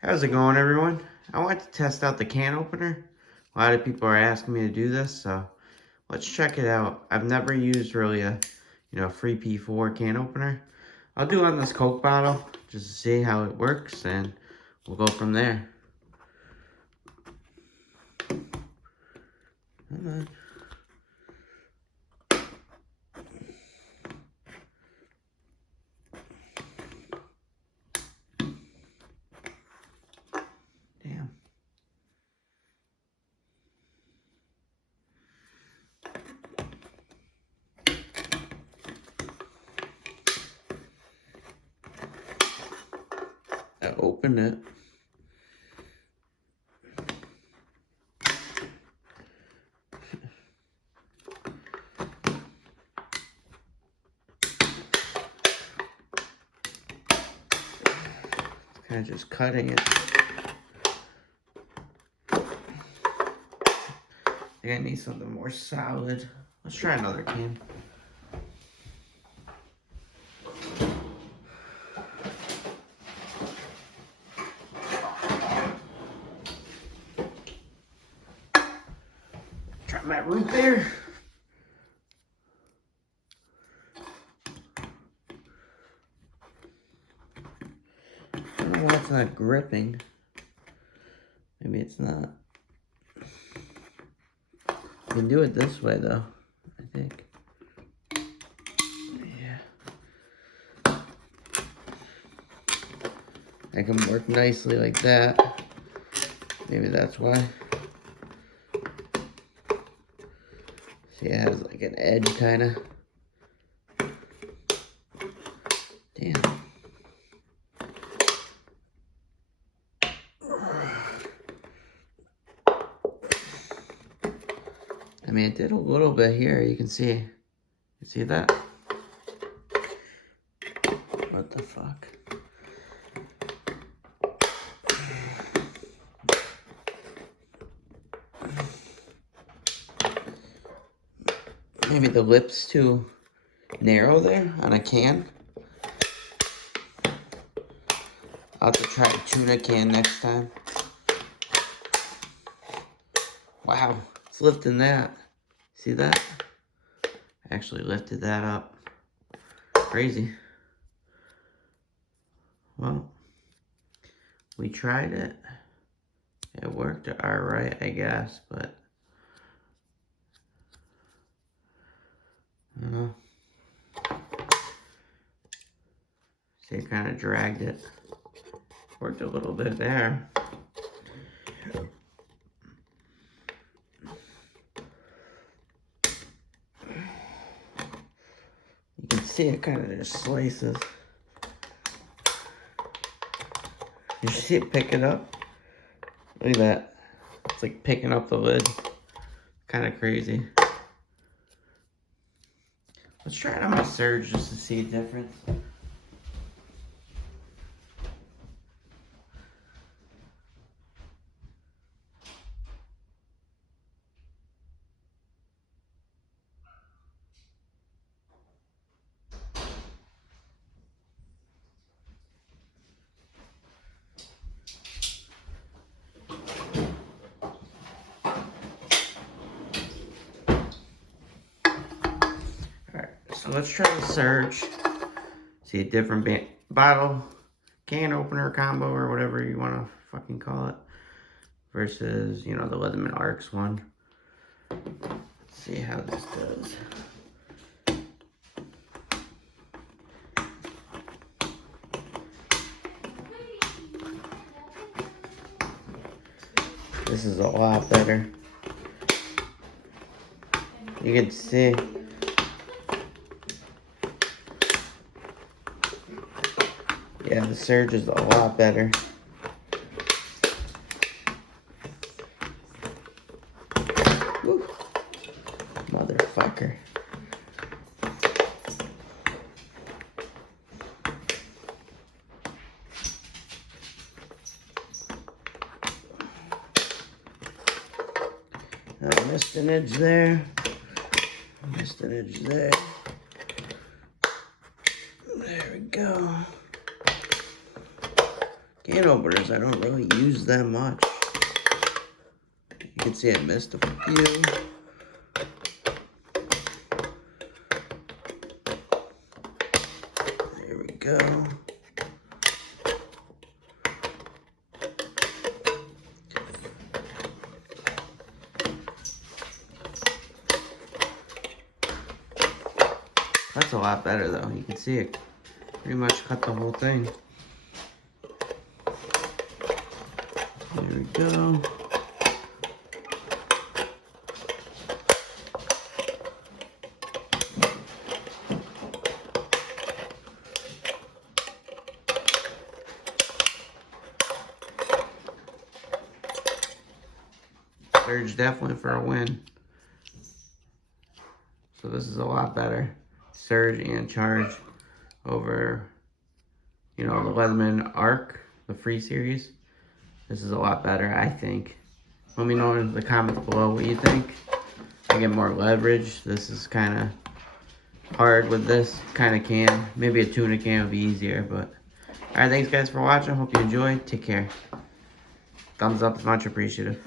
How's it going, everyone? I want to test out the can opener. A lot of people are asking me to do this, so let's check it out. I've never used really a, free P4 can opener. I'll do it on this Coke bottle just to see how it works, and we'll go from there. Come on. Damn. I opened it. Kind of just cutting it. I think I need something more solid. Let's try another can. Try my root beer. I don't know why it's not gripping. Maybe it's not. You can do it this way though, I think. Yeah. I can work nicely like that. Maybe that's why. See, it has like an edge kinda. Damn. I mean, it did a little bit here. You can see. You see that? What the fuck? Maybe the lip's too narrow there on a can. I'll have to try a tuna can next time. Wow, it's lifting that. See that? Actually lifted that up. Crazy. Well, we tried it. It worked alright, I guess, but I don't know. See, it kind of dragged it. Worked a little bit there. You can see it kind of just slices. You see it pick it up? Look at that. It's like picking up the lid. Kind of crazy. Let's try it on my Surge just to see a difference. So let's try the Surge. See a different bottle, can opener combo, or whatever you want to fucking call it, versus, the Leatherman Arcs one. Let's see how this does. This is a lot better. You can see. Yeah, the Surge is a lot better. Woo. Motherfucker. I missed an edge there. Missed an edge there. There we go. can openers. I don't really use them much. You can see I missed a few. There we go. That's a lot better though. You can see it pretty much cut the whole thing. There we go. Surge definitely for a win. So this is a lot better. Surge and charge over, you know, the Leatherman Arc, the free series. This is a lot better, I think. Let me know in the comments below what you think. I get more leverage. This is kind of hard with this kind of can. Maybe a tuna can would be easier, but alright, thanks guys for watching. Hope you enjoyed. Take care. Thumbs up is much appreciated.